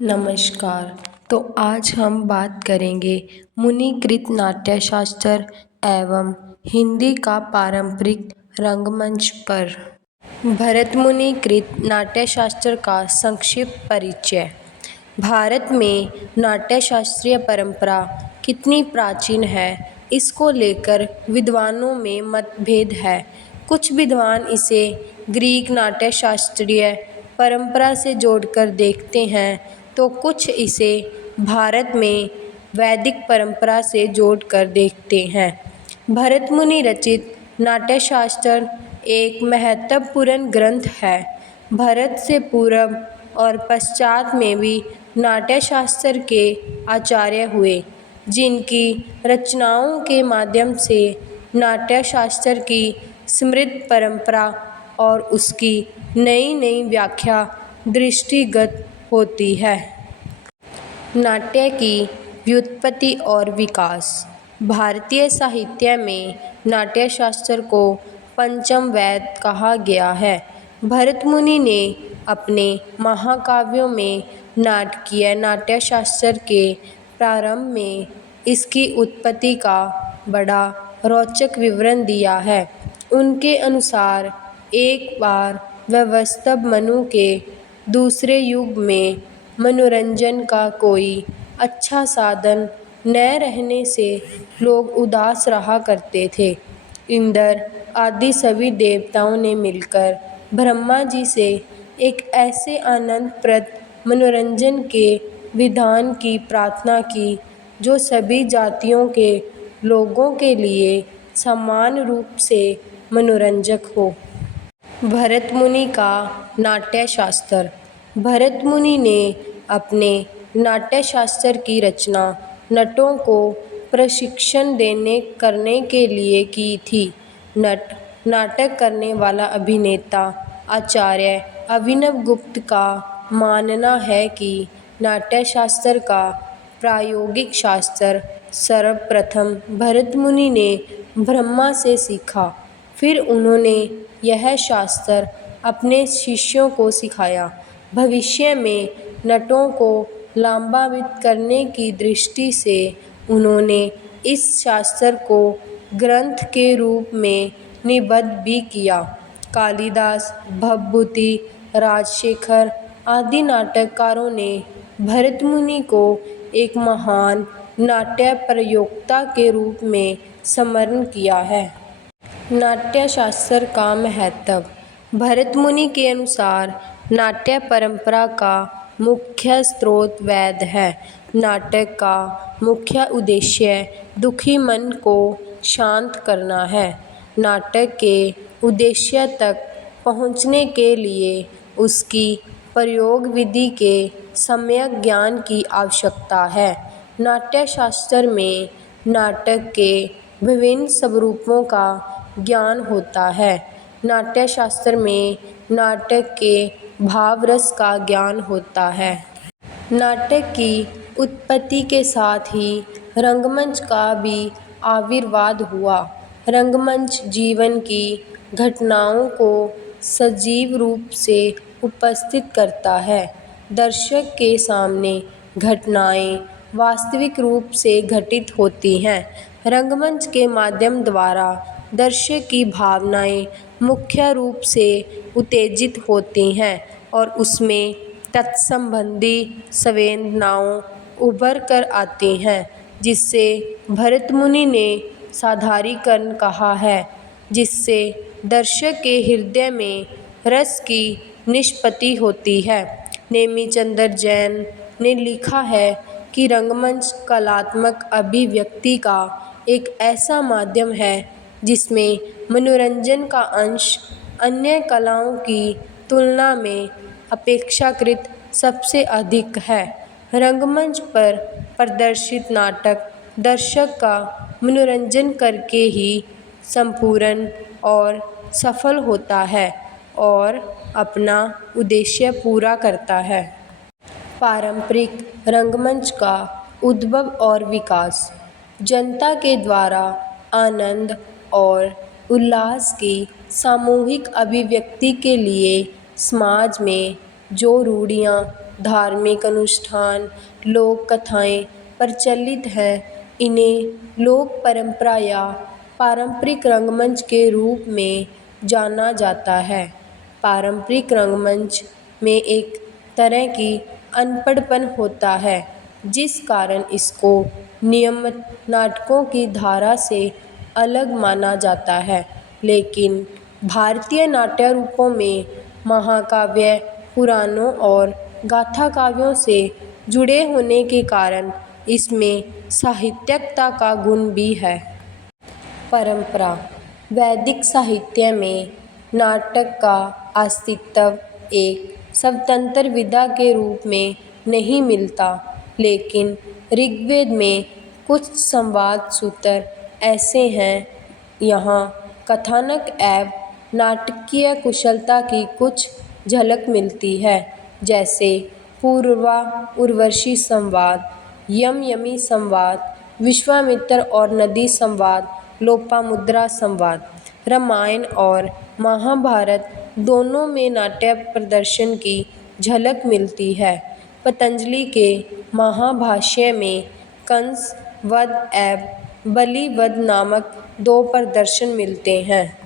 नमस्कार। तो आज हम बात करेंगे मुनिकृत नाट्यशास्त्र एवं हिंदी का पारंपरिक रंगमंच पर। भरत मुनि कृत नाट्यशास्त्र का संक्षिप्त परिचय। भारत में नाट्यशास्त्रीय परंपरा कितनी प्राचीन है, इसको लेकर विद्वानों में मतभेद है। कुछ विद्वान इसे ग्रीक नाट्यशास्त्रीय परंपरा से जोड़कर देखते हैं, तो कुछ इसे भारत में वैदिक परंपरा से जोड़कर देखते हैं। भरत मुनि रचित नाट्यशास्त्र एक महत्वपूर्ण ग्रंथ है। भारत से पूर्व और पश्चात में भी नाट्यशास्त्र के आचार्य हुए, जिनकी रचनाओं के माध्यम से नाट्यशास्त्र की समृद्ध परंपरा और उसकी नई नई व्याख्या दृष्टिगत होती है। नाट्य की व्युत्पत्ति और विकास। भारतीय साहित्य में नाट्यशास्त्र को पंचम वेद कहा गया है। भरत मुनि ने अपने महाकाव्यों में नाटकीय नाट्यशास्त्र के प्रारंभ में इसकी उत्पत्ति का बड़ा रोचक विवरण दिया है। उनके अनुसार एक बार वैवस्वत मनु के दूसरे युग में मनोरंजन का कोई अच्छा साधन न रहने से लोग उदास रहा करते थे। इंद्र आदि सभी देवताओं ने मिलकर ब्रह्मा जी से एक ऐसे आनंदप्रद मनोरंजन के विधान की प्रार्थना की जो सभी जातियों के लोगों के लिए समान रूप से मनोरंजक हो। भरत मुनि का नाट्यशास्त्र। भरत मुनि ने अपने नाट्यशास्त्र की रचना नटों को प्रशिक्षण देने करने के लिए की थी। नट नाटक करने वाला अभिनेता आचार्य अभिनव गुप्त का मानना है कि नाट्यशास्त्र का प्रायोगिक शास्त्र सर्वप्रथम भरत मुनि ने ब्रह्मा से सीखा। फिर उन्होंने यह शास्त्र अपने शिष्यों को सिखाया। भविष्य में नटों को लाभान्वित करने की दृष्टि से उन्होंने इस शास्त्र को ग्रंथ के रूप में निबद्ध भी किया। कालिदास, भवभूति, राजशेखर आदि नाटककारों ने भरत मुनि को एक महान नाट्य प्रयोक्ता के रूप में स्मरण किया है। नाट्यशास्त्र का महत्व। भरत मुनि के अनुसार नाट्य परंपरा का मुख्य स्रोत वेद है। नाटक का मुख्य उद्देश्य दुखी मन को शांत करना है। नाटक के उद्देश्य तक पहुँचने के लिए उसकी प्रयोग विधि के सम्यक ज्ञान की आवश्यकता है। नाट्यशास्त्र में नाटक के विभिन्न स्वरूपों का ज्ञान होता है। नाट्यशास्त्र में नाटक के भाव रस का ज्ञान होता है। नाटक की उत्पत्ति के साथ ही रंगमंच का भी आविर्भाव हुआ। रंगमंच जीवन की घटनाओं को सजीव रूप से उपस्थित करता है। दर्शक के सामने घटनाएं वास्तविक रूप से घटित होती हैं। रंगमंच के माध्यम द्वारा दर्शक की भावनाएं मुख्य रूप से उत्तेजित होती हैं और उसमें तत्संबंधी संवेदनाएं उभर कर आती हैं, जिसे भरत मुनि ने साधारीकरण कहा है, जिससे दर्शक के हृदय में रस की निष्पत्ति होती है। नेमिचंद्र जैन ने लिखा है कि रंगमंच कलात्मक अभिव्यक्ति का एक ऐसा माध्यम है जिसमें मनोरंजन का अंश अन्य कलाओं की तुलना में अपेक्षाकृत सबसे अधिक है। रंगमंच पर प्रदर्शित नाटक दर्शक का मनोरंजन करके ही संपूर्ण और सफल होता है और अपना उद्देश्य पूरा करता है। पारंपरिक रंगमंच का उद्भव और विकास। जनता के द्वारा आनंद और उल्लास की सामूहिक अभिव्यक्ति के लिए समाज में जो रूढ़ियाँ धार्मिक अनुष्ठान, लोक कथाएं प्रचलित हैं। इन्हें लोक परंपरा या पारंपरिक रंगमंच के रूप में जाना जाता है। पारंपरिक रंगमंच में एक तरह की अनपढ़पन होता है, जिस कारण इसको नियमित नाटकों की धारा से अलग माना जाता है। लेकिन भारतीय नाट्य रूपों में महाकाव्य, पुराणों और गाथा काव्यों से जुड़े होने के कारण इसमें साहित्यिकता का गुण भी है। परंपरा। वैदिक साहित्य में नाटक का अस्तित्व एक स्वतंत्र विधा के रूप में नहीं मिलता, लेकिन ऋग्वेद में कुछ संवाद सूत्र ऐसे हैं। यहाँ कथानक एवं नाटकीय कुशलता की कुछ झलक मिलती है, जैसे पूर्वा उर्वशी संवाद, यमयमी संवाद, विश्वामित्र और नदी संवाद, लोपामुद्रा संवाद। रामायण और महाभारत दोनों में नाट्य प्रदर्शन की झलक मिलती है। पतंजलि के महाभाष्य में कंस वध एवं बलि वध नामक दो प्रदर्शन मिलते हैं।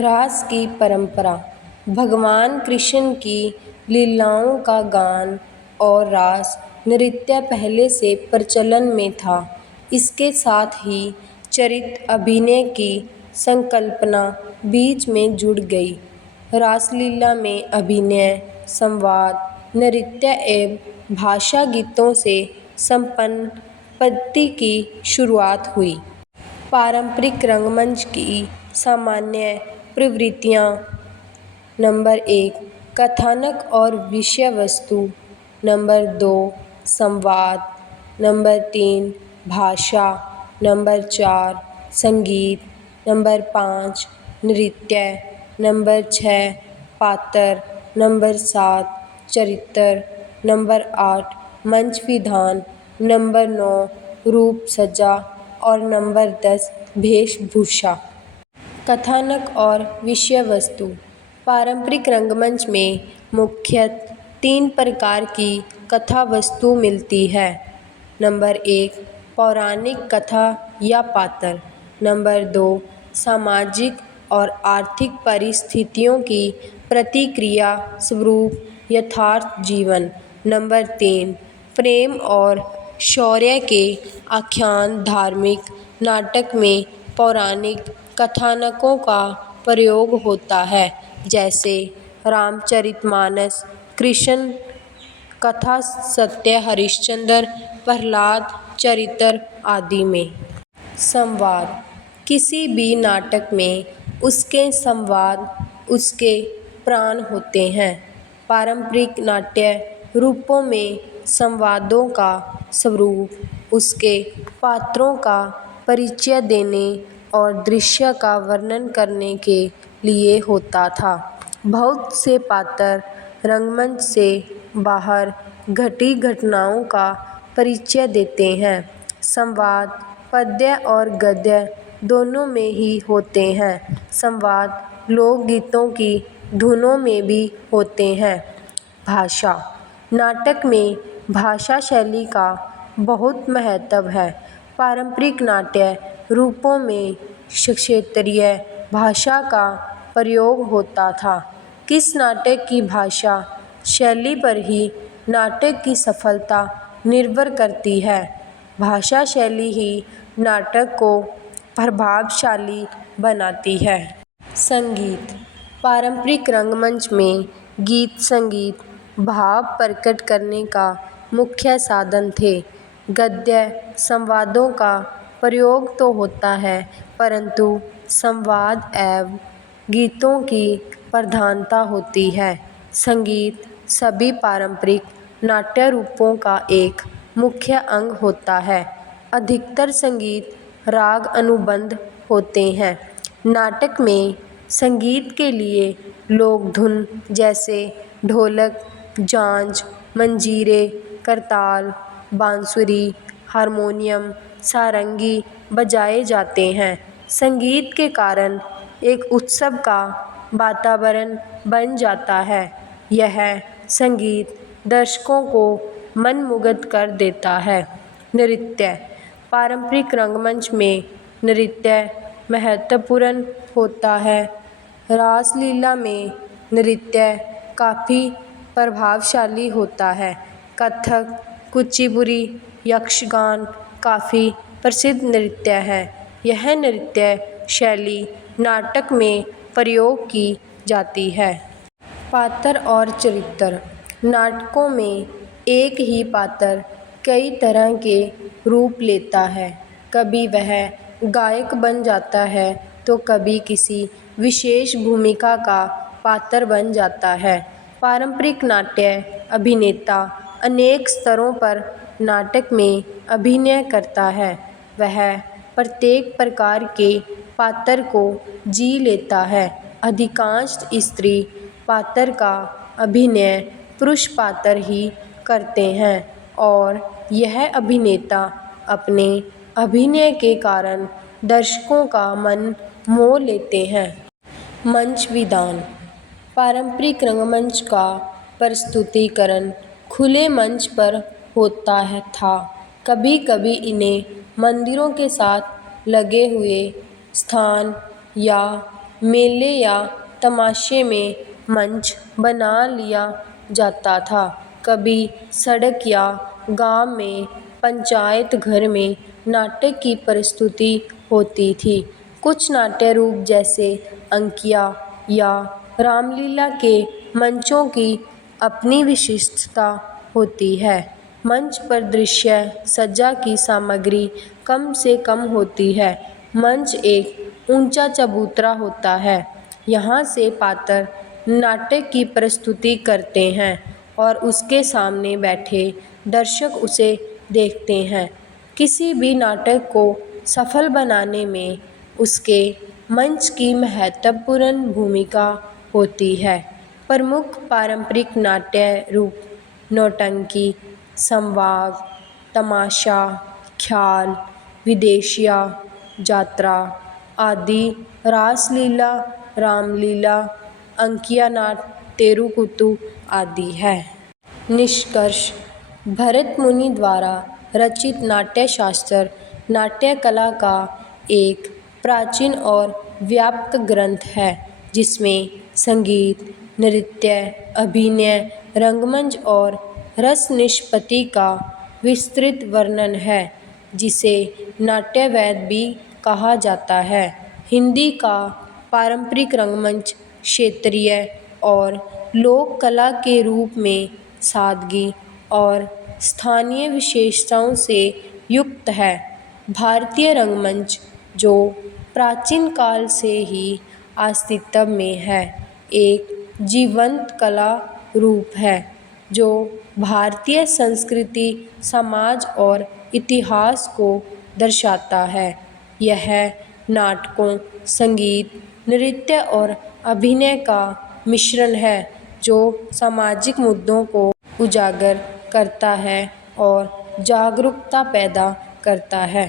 रास की परंपरा। भगवान कृष्ण की लीलाओं का गान और रास नृत्य पहले से प्रचलन में था। इसके साथ ही चरित्र अभिनय की संकल्पना बीच में जुड़ गई। रासलीला में अभिनय, संवाद, नृत्य एवं भाषा गीतों से संपन्न पद्धति की शुरुआत हुई। पारंपरिक रंगमंच की सामान्य प्रवृत्तियाँ। नंबर 1, कथानक और विषय वस्तु। नंबर 2, संवाद। नंबर 3, भाषा। नंबर 4, संगीत। नंबर 5, नृत्य। नंबर 6, पात्र। नंबर 7, चरित्र। नंबर 8, मंच विधान। नंबर 9, रूप सज्जा और नंबर 10, वेशभूषा। कथानक और विषय वस्तु। पारंपरिक रंगमंच में मुख्यतः 3 प्रकार की कथा वस्तु मिलती है। नंबर 1, पौराणिक कथा या पात्र। नंबर 2, सामाजिक और आर्थिक परिस्थितियों की प्रतिक्रिया स्वरूप यथार्थ जीवन। नंबर 3, प्रेम और शौर्य के आख्यान। धार्मिक नाटक में पौराणिक कथानकों का प्रयोग होता है, जैसे रामचरितमानस, कृष्ण कथा, सत्य हरिश्चंद्र, प्रहलाद चरित्र आदि में। संवाद। किसी भी नाटक में उसके संवाद उसके प्राण होते हैं। पारंपरिक नाट्य रूपों में संवादों का स्वरूप उसके पात्रों का परिचय देने और दृश्य का वर्णन करने के लिए होता था। बहुत से पात्र रंगमंच से बाहर घटी घटनाओं का परिचय देते हैं। संवाद पद्य और गद्य दोनों में ही होते हैं। संवाद लोकगीतों की धुनों में भी होते हैं। भाषा। नाटक में भाषा शैली का बहुत महत्व है। पारंपरिक नाट्य रूपों में क्षेत्रीय भाषा का प्रयोग होता था। किस नाटक की भाषा शैली पर ही नाटक की सफलता निर्भर करती है। भाषा शैली ही नाटक को प्रभावशाली बनाती है। संगीत। पारंपरिक रंगमंच में गीत संगीत भाव प्रकट करने का मुख्य साधन थे। गद्य संवादों का प्रयोग तो होता है, परंतु संवाद एवं गीतों की प्रधानता होती है। संगीत सभी पारंपरिक नाट्य रूपों का एक मुख्य अंग होता है। अधिकतर संगीत राग अनुबंध होते हैं। नाटक में संगीत के लिए लोक धुन जैसे ढोलक, झांझ, मंजीरे, करताल, बांसुरी, हारमोनियम, सारंगी बजाए जाते हैं। संगीत के कारण एक उत्सव का वातावरण बन जाता है। यह संगीत दर्शकों को मनमुग्ध कर देता है। नृत्य। पारंपरिक रंगमंच में नृत्य महत्वपूर्ण होता है। रासलीला में नृत्य काफ़ी प्रभावशाली होता है। कथक, कुचिपुड़ी, यक्षगान काफ़ी प्रसिद्ध नृत्य है। यह नृत्य शैली नाटक में प्रयोग की जाती है। पात्र और चरित्र। नाटकों में एक ही पात्र कई तरह के रूप लेता है। कभी वह गायक बन जाता है तो कभी किसी विशेष भूमिका का पात्र बन जाता है। पारंपरिक नाट्य अभिनेता अनेक स्तरों पर नाटक में अभिनय करता है। वह प्रत्येक प्रकार के पात्र को जी लेता है। अधिकांश स्त्री पात्र का अभिनय पुरुष पात्र ही करते हैं और यह अभिनेता अपने अभिनय के कारण दर्शकों का मन मोह लेते हैं। मंच विधान। पारंपरिक रंगमंच का प्रस्तुतिकरण खुले मंच पर होता था। कभी कभी इन्हें मंदिरों के साथ लगे हुए स्थान या मेले या तमाशे में मंच बना लिया जाता था। कभी सड़क या गांव में पंचायत घर में नाटक की प्रस्तुति होती थी। कुछ नाट्य रूप जैसे अंकिया या रामलीला के मंचों की अपनी विशिष्टता होती है। मंच पर दृश्य सज्जा की सामग्री कम से कम होती है। मंच एक ऊंचा चबूतरा होता है। यहाँ से पात्र नाटक की प्रस्तुति करते हैं और उसके सामने बैठे दर्शक उसे देखते हैं। किसी भी नाटक को सफल बनाने में उसके मंच की महत्वपूर्ण भूमिका होती है। प्रमुख पारंपरिक नाट्य रूप नौटंकी, संवाद, तमाशा, ख्याल, विदेशिया, जात्रा आदि, रासलीला, रामलीला, अंकिया नाट, तेरुकूत्तु आदि है। निष्कर्ष। भरत मुनि द्वारा रचित नाट्यशास्त्र नाट्य कला का एक प्राचीन और व्यापक ग्रंथ है जिसमें संगीत, नृत्य, अभिनय, रंगमंच और रस निष्पत्ति का विस्तृत वर्णन है, जिसे नाट्यवेद भी कहा जाता है। हिंदी का पारंपरिक रंगमंच क्षेत्रीय और लोक कला के रूप में सादगी और स्थानीय विशेषताओं से युक्त है। भारतीय रंगमंच, जो प्राचीन काल से ही अस्तित्व में है, एक जीवंत कला रूप है जो भारतीय संस्कृति, समाज और इतिहास को दर्शाता है। यह नाटकों, संगीत, नृत्य और अभिनय का मिश्रण है जो सामाजिक मुद्दों को उजागर करता है और जागरूकता पैदा करता है।